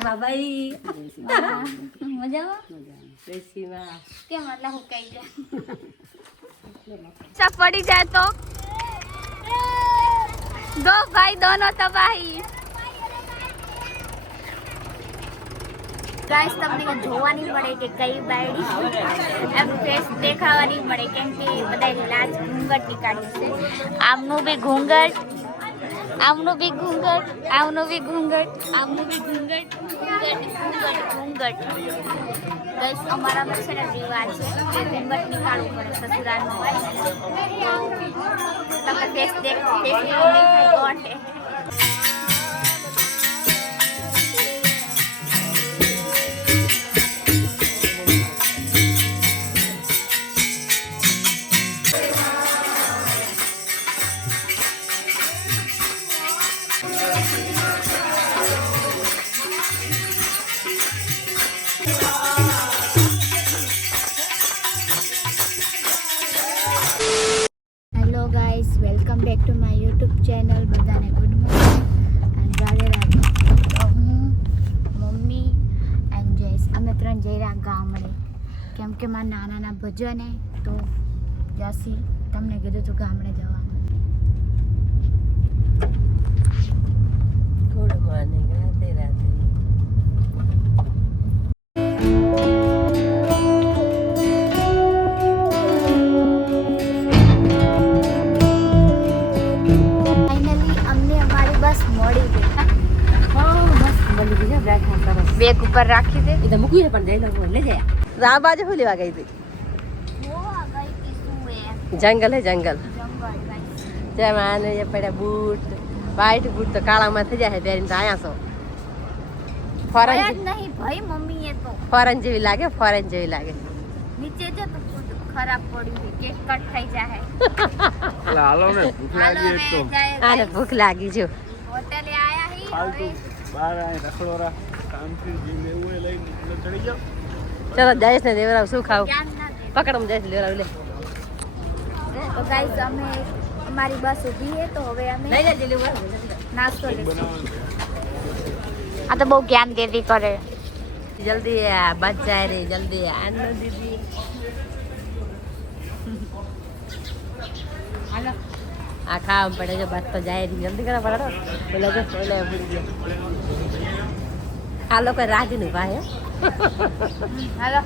બાબાઈ મજામાં કેમ એટલે હું કઈ જાય सब पड़ी जाए तो दो भाई दोनों तबाही ગાઈસ તમને જોવાની પડે કે કઈ બાયડી એમ ફેસ દેખાવાની પડે કેમ કે બધા લાજ ઘૂંઘટ નીકાળી છે આમનું બી ઘૂંઘટ આમનું બી ઘૂંઘટ આમનું બી ઘૂંઘટ આમનું બી ઘૂંઘટ ઘૂંઘટ ગાઈસ અમારામાં છે ને રિવાજ છે કે ઘૂંઘટ નીકાળવું પડે સસુરાલમાં હોય તમે ફેસ દેખો ફેસ નહીં થાય કોણ welcome back to my YouTube channel બધાને good morning and Radhe Radhe તો હું મમ્મી એન્ડ જયેશ અમે ત્રણ જઈ રહ્યા ગામડે કેમ કે મારા નાનાના ભજને તો જસી તમને કીધું હતું ગામડે જવાનું good morning Radhe Radhe bag ઉપર રાખી દે એ તો મૂકવી પણ જઈ લો લે જાય આ બાજુ શું લેવા ગઈ હતી જંગલ હે જંગલ જેમાં આને જે પડ્યા બૂટ વાઈટ બૂટ તો કાળામાં થઈ જાય પહેરીને તો આયા છો ફોરેન નહીં ભાઈ મમ્મી એ તો ફોરેન જેવી લાગે ફોરેન જેવી લાગે નીચે જો તો ખરાબ પડ્યું છે કેક કટ થઈ જાય હાલો ને ભૂખ લાગી એક તો આને ભૂખ લાગી જો હોટેલે આયા હી ફાલતુ બહાર આય રખડોરા કામથી જે લેવું એ લઈને ચડી જાવ ચલો જયેશ ને દેવરાવ શું ખાવું ધ્યાન ના દે પકડ જયેશ લેવરાવ લે તો ગાઈસ અમે અમારી બસ ઊભી છે તો હવે અમે લઈ લેજે લેવું નાસ્તો લઈશું બનાવવાનું આ તો બહુ જ્ઞાન દેતી કરે જલ્દી આ બચ જાય રે જલ્દી આનો દીદી હાલો આ ખાવા પડે જો બસ તો જાય નહીં જલ્દી કરવા પડે બોલે જો બોલે ભૂલી ગયો આ લોકો રાજનું ભાઈ હાલો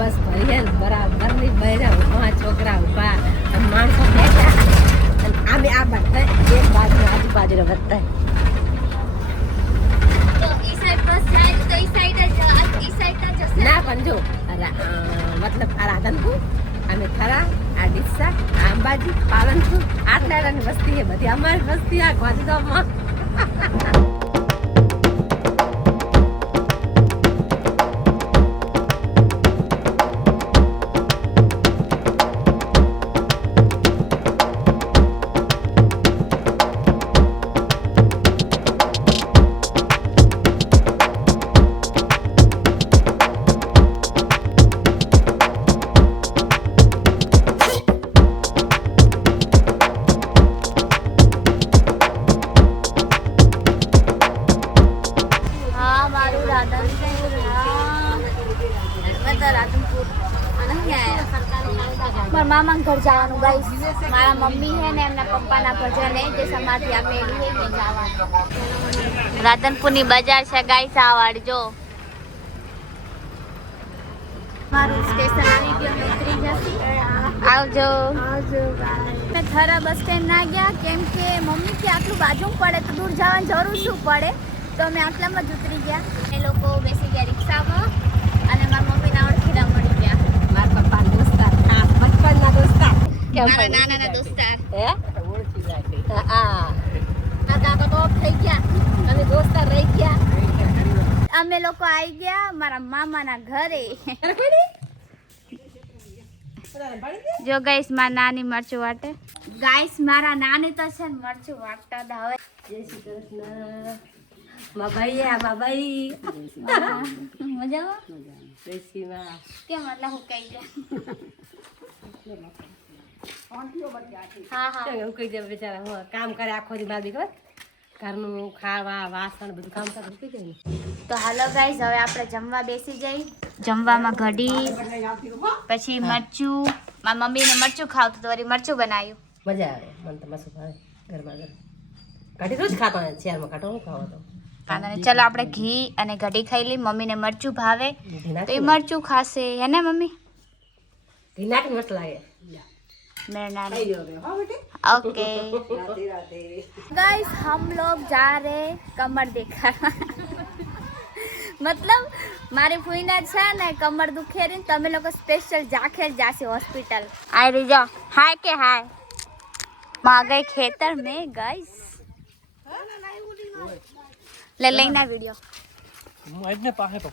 બસ ભરીએ બરાબર ની બહેરા છોકરા ઉભા માણસો બેઠા અને આમે આ બધા એક બાજુ આજુબાજુ બધા તો ઈ સાઈડ બસ જાય તો ઈ સાઈડ જ ઈ સાઈડ જ જશે ના પણ જો મતલબ આ રાધનપુર અમે ખરા આ ડીસા આ અંબાજી પાલનપુર આટલાની વસ્તી છે બધી અમારી વસ્તી આ ગાંધીધામમાં મામા ઘર જવાનું ગાઈસ મારા મમ્મી છે ને એમના પપ્પાના ભજન જે સમાધિ આપેલી છે ને જવાનું રાધનપુરની બજાર છે ગાઈસ આ વાડ જો મારું સ્ટેશન આવી ગયું, અમે ઉતરી જશે. આવજો. મેં ખરા બસ સ્ટેન્ડ ના ગયા કેમ કે મમ્મી કે આટલું બાજુ પડે તો દૂર જવાની જરૂર શું પડે, તો અમે આટલામાં જ ઉતરી ગયા. એ લોકો બેસી ગયા રિક્ષામાં અને મારા મમ્મીના ઓળખીડા મળી ગયા. મારા પપ્પા દોસ્તાર, ખાસ બચપનના દોસ્તાર. મારા નાનાના દોસ્તાર. હે હા કાકા તો ઓફ થઈ ગયા અને દોસ્તાર રહી ગયા. અમે લોકો આવી ગયા મારા મામાના ઘરે. જો ગાઈસ મારા નાની મરચું વાટે. ગાઈસ મારા નાની તો છે ને મરચું વાટતા હતા. હવે જય શ્રી કૃષ્ણ. મા ભાઈ મજામાં જય શ્રી માં. કેમ એટલે હું કઈ ગયા? હા હા એવું કહી દે બિચારા હું કામ કરે આખો દી મારી ખબર ઘરનું ખાવા વાસણ બધું કામ કરે કહી દે ને. તો હાલો ગાઈસ હવે આપણે જમવા બેસી જઈ. જમવામાં કઢી પછી મરચું. મારી મમ્મીને મરચું ખાવતું તો વળી મરચું બનાવ્યું. મજા આવે મને તો મસ્ત ભાવે ગરમા ગરમ. કાઢી રોજ ખાતો હોય શહેરમાં કાઢો હું ખાવા તો અને ચલો આપણે ઘી અને કઢી ખાઈ લઈ. મમ્મીને મરચું ભાવે તો એ મરચું ખાશે, હે ને મમ્મી? ઘી નાખીને મસ્ત લાગે. ओके गाइस हम लोग जा रहे कमर देखा. मतलब મારી ફૂઈના છે ને કમર દુખે રહી, તમે લોકો સ્પેશિયલ જાખેર જાશે હોસ્પિટલ. आई रही जाओ. हाय के हाय. माँ गए खेतर में गाइस. ले लेना वीडियो. હું આજને પાસે તો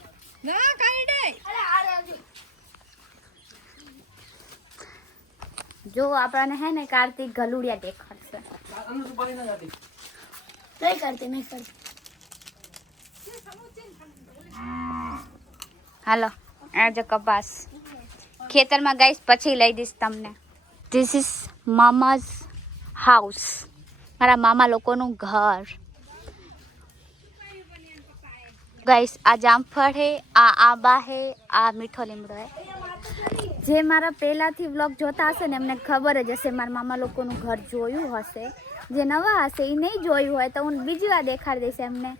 જો આપણને હે ને કાર્તિક ગલુડિયા દેખાડશે. નહીં કરતી. હાલો આ જો કપાસ ખેતરમાં ગાઈસ પછી લઈ દઈશ તમને. This is mama's house. મારા મામા લોકોનું ઘર. ગાઈસ આ જામફળ હે, આ આંબા હે, આ મીઠો લીમડો હે. જે મારા પહેલાંથી વ્લોગ જોતા હશે ને એમને ખબર જ હશે, મારા મામા લોકોનું ઘર જોયું હશે. જે નવા હશે એ નહીં જોયું હોય તો હું બીજી વાર દેખાડી દઈશ એમને.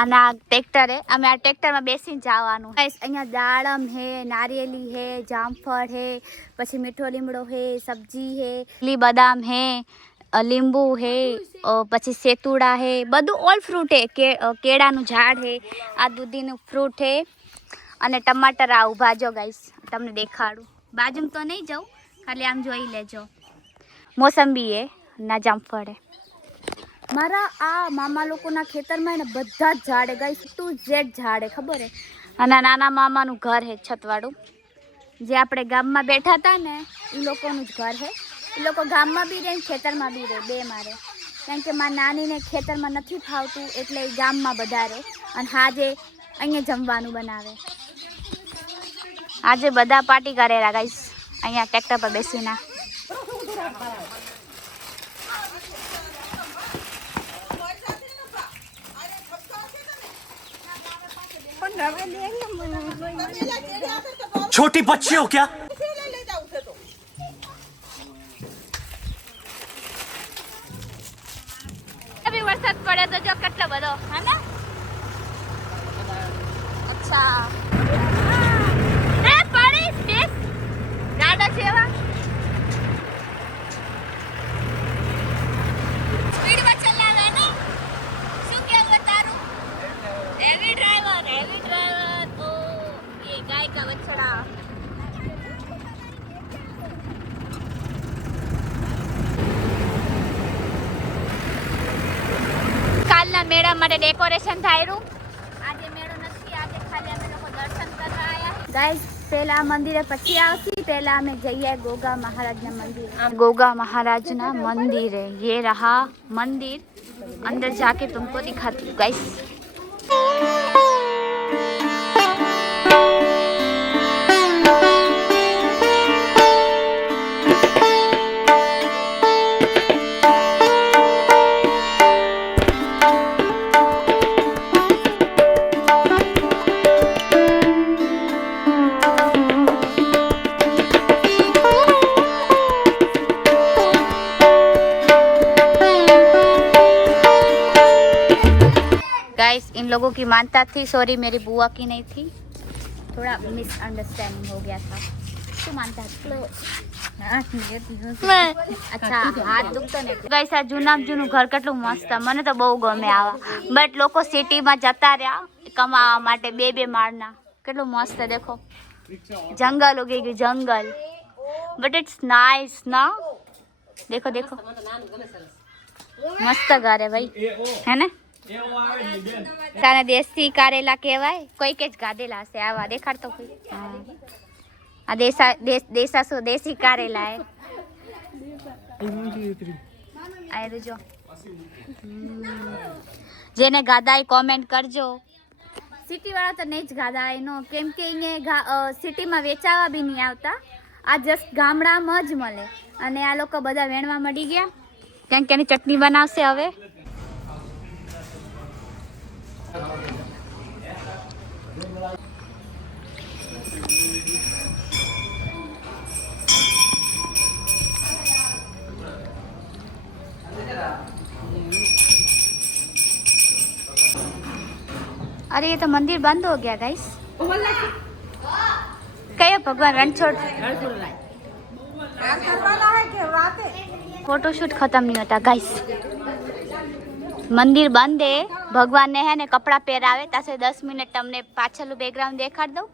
અને આ ટ્રેક્ટર હે, અમે આ ટ્રેક્ટરમાં બેસીને જવાનું. ગાઈસ અહીંયા દાડમ હે, નારિયેલી હે, જામફળ હે, પછી મીઠો લીમડો હે, સબ્જી હે, લી બદામ હે, લીંબુ હે, પછી સેતુડા હે, બધું ઓલ ફ્રૂટ હે. કેળાનું ઝાડ હે, આ દૂધીનું ફ્રૂટ હે અને ટમાટર આ ઊભા જો ગાઈસ તમને દેખાડું. બાજુમાં તો નહીં જાઉં, ખાલી આમ જોઈ લેજો. મોસંબી હે ના જામફળ હે. મારા આ મામા લોકોના ખેતરમાં ને બધા જ ઝાડ હે ગાઈસ, ટુ ઝેડ ઝાડ હે, ખબર હે? અને નાના મામાનું ઘર હે છતવાળું. જે આપણે ગામમાં બેઠા હતા ને એ લોકોનું જ ઘર હે. એ લોકો ગામમાં બી રહે ખેતરમાં બી રહે, બે મારે. કારણ કે મારા નાનીને ખેતરમાં નથી ફાવતું એટલે એ ગામમાં બધા રહે અને હાજે અહીંયા જમવાનું બનાવે. આજે બધા પાર્ટી કરેલા ગાઈસ અહીંયા ટ્રેક્ટર પર બેસીને. छोटी बच्ची हो क्या? અભી વરસાદ પડે તો જો કેટલો બધો હે ને. અચ્છા એ પાણી સ્પેસ ગાડા છે એવા. સ્પીડમાં ચલાવે ને. શું કેવું તારું? હેવી ડ્રાઈવર ઓ ये गाय का बछड़ा. કાલના મેળા માટે ડેકોરેશન થાયરું. આજે મેળો નથી, આજે ખાલી અમે લોકો દર્શન કરવા આવ્યા. ગાઈસ પહેલા મંદિરે પછી આવતી, પહેલા અમે જઈએ ગોગા મહારાજના મંદિરે. गोगा महाराज ना मंदिर है. ये रहा मंदिर. अंदर जाके तुमको दिखाती हूँ गाइस. गाइस इन लोगों की मानता थी, सॉरी मेरी बुआ की नहीं थी. थोड़ा मिसअंडरस्टैंडिंग हो गया था। શું માનતા અચ્છા હાથ દુખતો ને ગાઈસ આ જૂનું ઘર કેટલું મસ્ત મને તો બહુ ગમે આવા બટ લોકો સિટીમાં જતા રહ્યા કમાવા માટે બે માળના કેટલું મસ્ત દેખો જંગલ ઉગી ગયું જંગલ બટ ઇટ્સ નાઇસ ના देखो देखो मस्त घर है भाई है ने ताने देसी कारेला कहेवाय कोई के ज गादेला से आवा देखाड़ तो कोई आ देसी कारेला है आए रुजो जेने गादाय कमेंट करजो सिटी वाला तो नहीं ज गादाय नो केम के इने सिटी में वेचावा भी नहीं आवता आ जस्ट गामडाમાં જ મળે અને આ લોકો બધા વેણવા મળી ગયા કેમ કે એની ચટણી બનાવશે હવે अरे ये तो मंदिर बंद हो गया गाइस कयो भगवान रणछोड़ फोटोशूट खत्म नहीं होता गाइस मंदिर बंद है भगवान ने है ने कपड़ा पहरावे तासे 10 मिनट तमने पाछलू बैकग्राउंड देखाड़ दो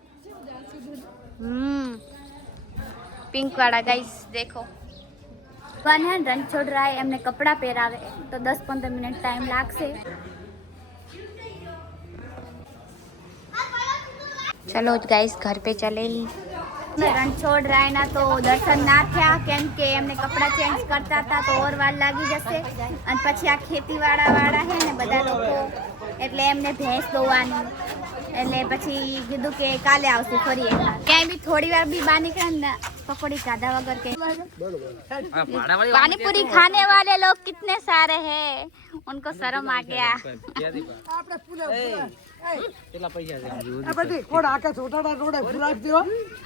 पिंक वाला गाइस देखो भगवान है रणछोड़ राय एमने कपड़ा पहरावे तो 10-15 मिनट टाइम लागशे चलो गाइस घर पे चले रणछोड़ राय ना तो दर्शन ना थया केम के एमने कपड़ा चेन्ज करता था तो और वार लागी जशे अने पछी आ खेतीवाड़ा है ने बधा लोको एटले एमने भैंस दोवानी एटले पछी कीधुं के काले आवशे फरी एकला क्यांय बी थोड़ी वार बी बार निकळे ने पकोड़ी खाधा वगर के पानी पूरी खाने वाले लोग कितने सारे हैं उनको शर्म आ गया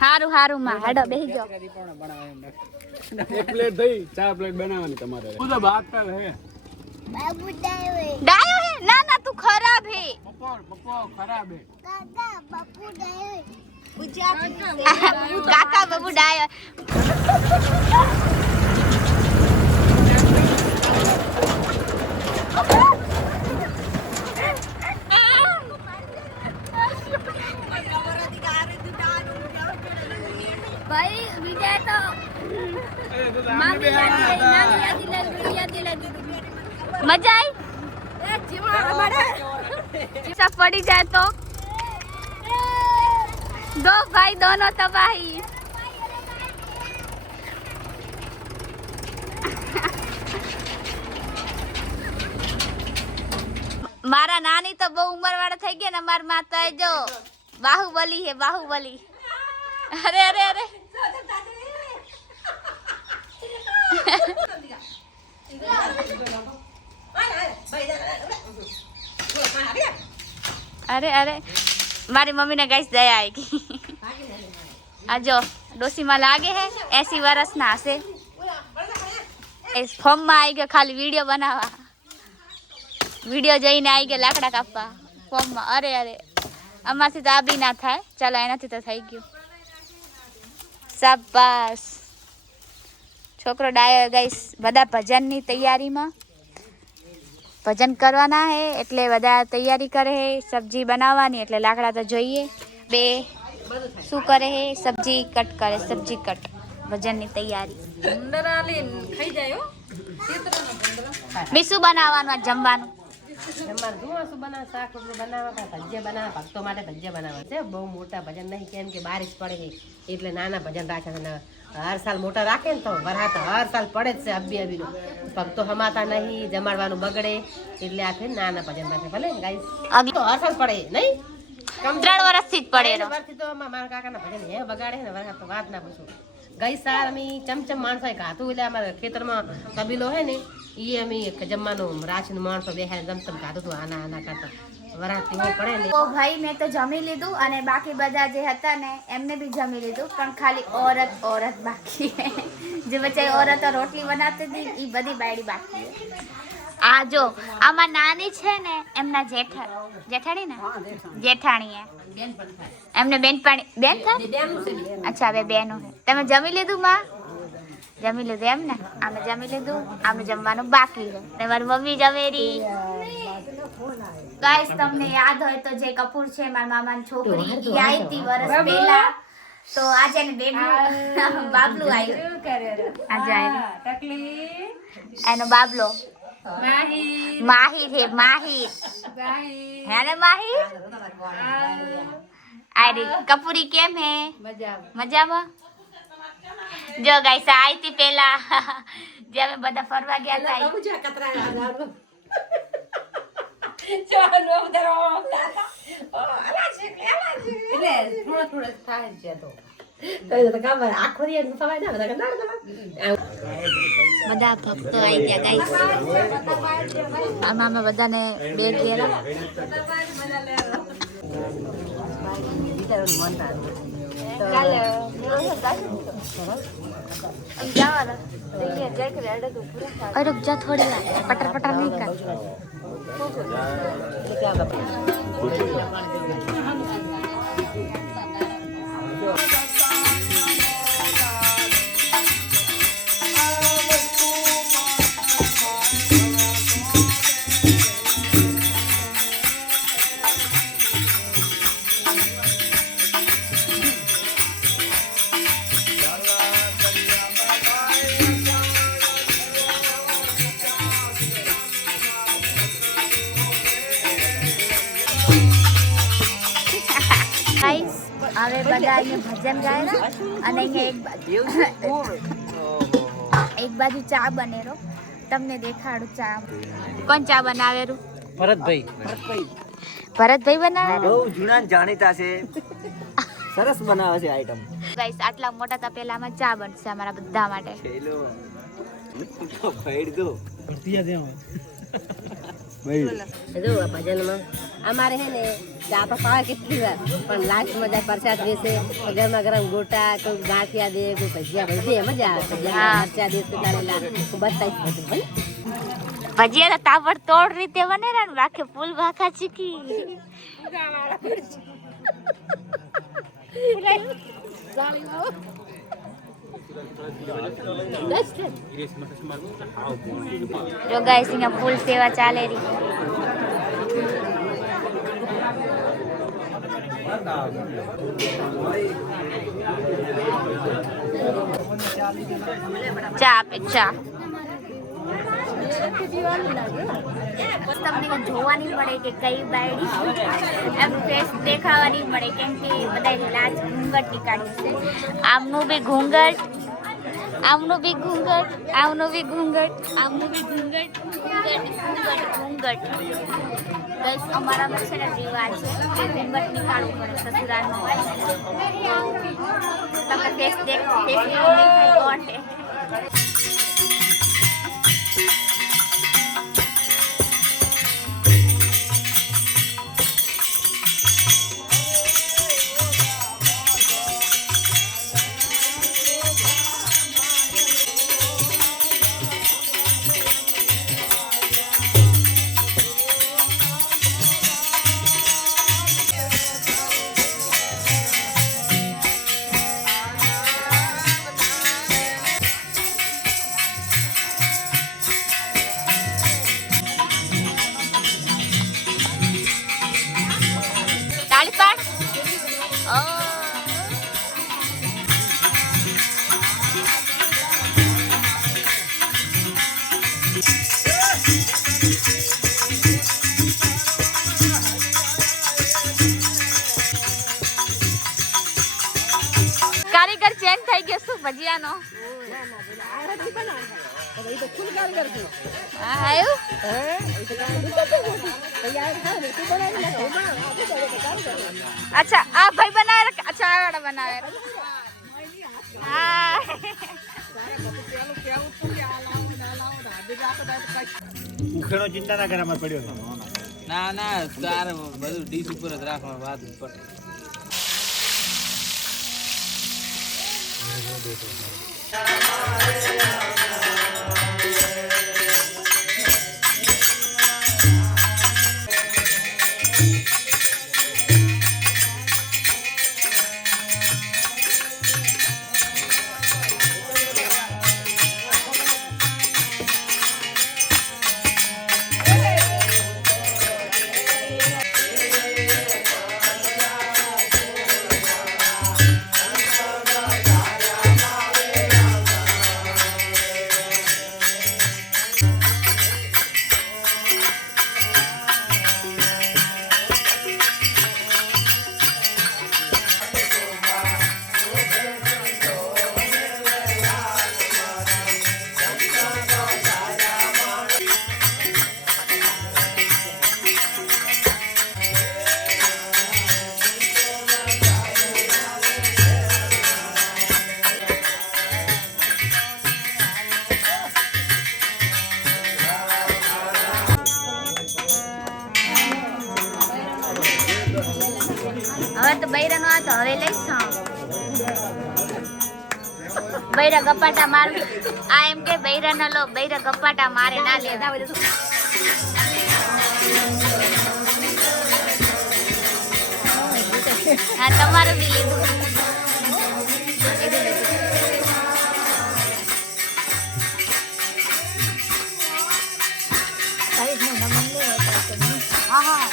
हारू हारू માં હેડો બેહી જાઓ એક પ્લેટ થઈ 4 પ્લેટ બનાવવાની તમારે તું તો બાત હે बाबू डायो डायो है ना ना तू खराब है પપ્પો ખરાબ હે काका बापू डायो काका बाबू डायो भाई विजय तो मामी याद मजा आई सब पड़ी जाए तो दो भाई दोनों तबाही मारा नानी तो बहु उम्र वाला થઈ ગયા ને માર માતા જો બાહુબલી હે બાહુબલી अरे अरे अरे अरे अरे मारी मम्मी ने गाइस दया आएगी आ जो डोसी में लागे है ऐसी वरस ना से इस फॉर्म में आई गए खाली वीडियो बनावा वीडियो जईने आई गए लाकड़ा कापवा फॉर्म में अरे अरे अमारथी तो आ बी ना थाय चलो एनाथी तो थई गयो शाबाश छोकरो डायो गाइस बधा भजन नी तैयारी में भजन करवाना है एटले बधा तैयारी करे है सब्जी बनावानी एटले लाकड़ा तो જોઈએ बे શું करे है सब्जी कट करे सब्जी कट भजन नी तैयारी ઉંદરા લઈને ખાઈ જાય હો બીસુ બનાવવાનું જમવાનું જમવાનું શું બનાવ શાક રોટલી બનાવવા ભજીયા બનાવવા ભક્તો માટે ભજીયા બનાવવા છે બહુ મોટા ભજન નહીં કેમ કે બારિશ પડે છે એટલે નાના ભજન રાખે છે હર સાલ મોટા રાખે ને તો વરસાદ હર સાલ પડે જ છે અબીનો ભક્તો હમાતા નહીં જમાડવાનું બગડે એટલે આ છે નાના ભજન રાખે ભલે ગાઈસ તો હર સાલ પડે નહીં કમ 3 વર્ષથી જ પડે રો વર્ષથી તો મારા કાકાના ભજન હે બગાડે ને વરસાદ તો વાત ના પૂછો ગઈ સાલ અમે ચમચમ માણસો ખાતું એટલે અમારા ખેતરમાં કબીલો હે ને એ અમે જમવાનું રાશિનું માણસો બેહાને જમતમ ખાતું હતું આના આના કરતા વરાતી હોય પડે ને ઓ ભાઈ મેં તો જમી લીધું અને બાકી બધા જે હતા ને એમને બી જમી લીધું પણ ખાલી औरत બાકી હે જે બચાઈ औरत રોટલી બનાવતી હતી ઈ બધી બાયડી બાકી હે આ જો આમાં નાની છે ને એમના જેઠાણી ને જેઠાણી હે બેન પણ થાય. એમને બેનપણી બેન થાય? બેનું છે બેન. અચ્છા બે બેનો છે. તમે જમી લીધું માં? જમી લીધું એમ ને? અમે જમી લીધું, આમે જમવાનું બાકી છે. તમારી મમ્મી જમેરી. ગાઈસ તમને યાદ હોય તો જે કપૂર છે મારા મામાની છોકરી ઈ આવી હતી વર્ષ પહેલા. તો આજે ને બેબલું બાબલું આવ્યું. આજે આવ્યું એનો બાબલો માહિર હે માહિર હે ને માહિર. આરી કપૂરી કેમ હે? મજામાં. જો ગાઈસ આવી હતી પેલા જે અમે બધા ફરવા ગયા હતા. બધા ભક્તો આવી ગયા ગાઈસ. આમાં અમે બધાને બે ઘેરા अरे रुक जा थोड़ी यार पटर पटर नहीं कर. गाइस હવે બધા અહીંયા ભજન ગાયા અને અહીંયા એક બાજુ ચા બનેરો. તમને દેખાડું ચા. કોણ ચા બનાવેરું? ભરતભાઈ બનાવે. બહુ જૂના જાણીતા છે. સરસ બનાવે છે આઈટમ. ગાઈસ આટલા મોટા તપેલામાં ચા બનશે અમારા બધા માટે. ખેલો ફેડ દો જો ભજનમાં અમારે હે ને ચા તો પાવે કેટલી વાર પણ લાસ્ટમાં જાય પ્રસાદ દેશે ગરમા ગરમ ગોટા કોઈ ગાંઠિયા દે કોઈ ભજીયા ભજી મજા આવે. મરચા દેશે તારેલા બતાવીશ બધું ભાઈ. ભજીયા તો તાબડતોડ રીતે બને ને આખે ફૂલ ભાખા ચીકી. જો ગાઈસ અહીંયા ફૂલ સેવા ચાલે રહી. ચા આપે ચા. તમને જોવાની મળે કે કઈ બાયડી એમ ફેસ દેખાવાની મળે કેમ કે બધા લાજ ઘૂંઘટ નીકાળ્યું છે. આમનું બી ઘૂંઘટ આમનું બી ઘૂંઘટ આમનું બી ઘૂંઘટ આમનું બી ઘૂંઘટ ઘૂંઘટ ઘૂંઘટ. બસ અમારામાં છે ને રિવાજ છે કે ઘૂંઘટ નીકાળવું પડે સસુરાલમાં હોય. તમે ફેસ દેખો ફેસ કોણ છે? ભજીયાનો અચ્છા આ ભાઈ બનાવે. અચ્છા આ વાળા બનાવે. ઉખેડો ચિંતા ના કરે પડ્યો. ના ના તાર બધું ડીશ ઉપર જ રાખવા વાત ઉપર. બૈરા ગપાટા માર આ એમ કે બૈરા ના લો બૈરા ગપાટા મારે ના લે હા તમારું બી લીધું હા હા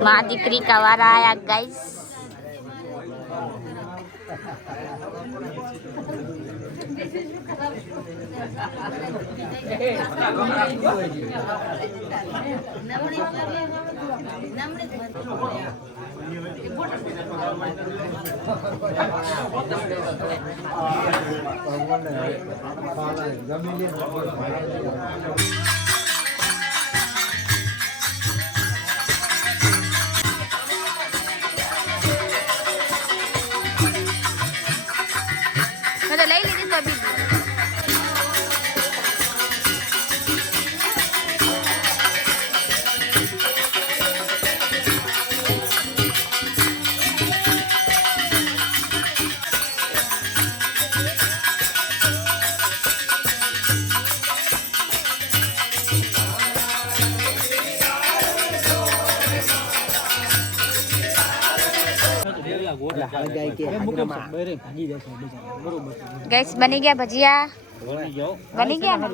माँ दीकरी का वारा आया गाइस લઈ લીધી તો બી गैस बनी गया भजिया बनी गया ना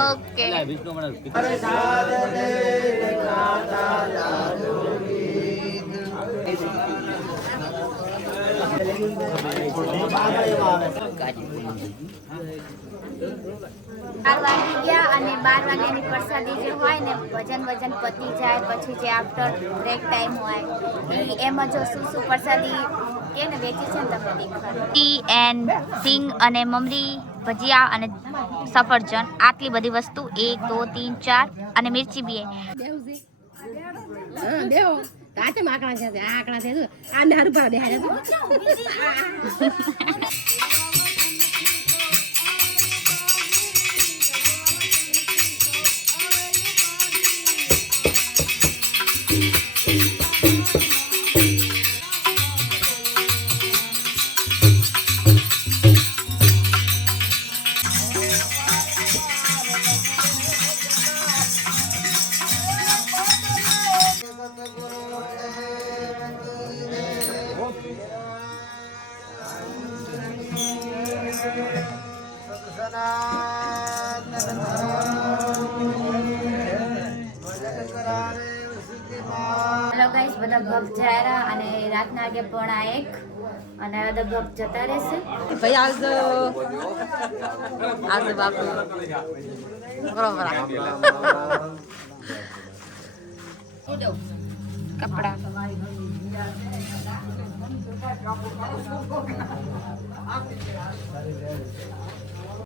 ओके વાગી ગયા અને 12 વાગ્યાની પ્રસાદી જે હોય ને ભજન વજન પતી જાય પછી જે આફ્ટર બ્રેક ટાઈમ હોય એમાં જો શું શું પ્રસાદી કે ને વેચી છે ને તમને દેખાડો ટી એન્ડ સિંગ અને મમરી ભજીયા અને સફરજન આટલી બધી વસ્તુ 1 2 3 4 અને મિર્ચી બી દેવો કાચે આકડા છે આકડા છે આ નારું પર દેખાય છે હેલો ગાઈસ બધા ભક્ત જાયરા અને રાતના વાગે 1:30 અને બધા ભક્ત જતા રહેશે ભાઈ આજ બાપુ બરોબર કપડા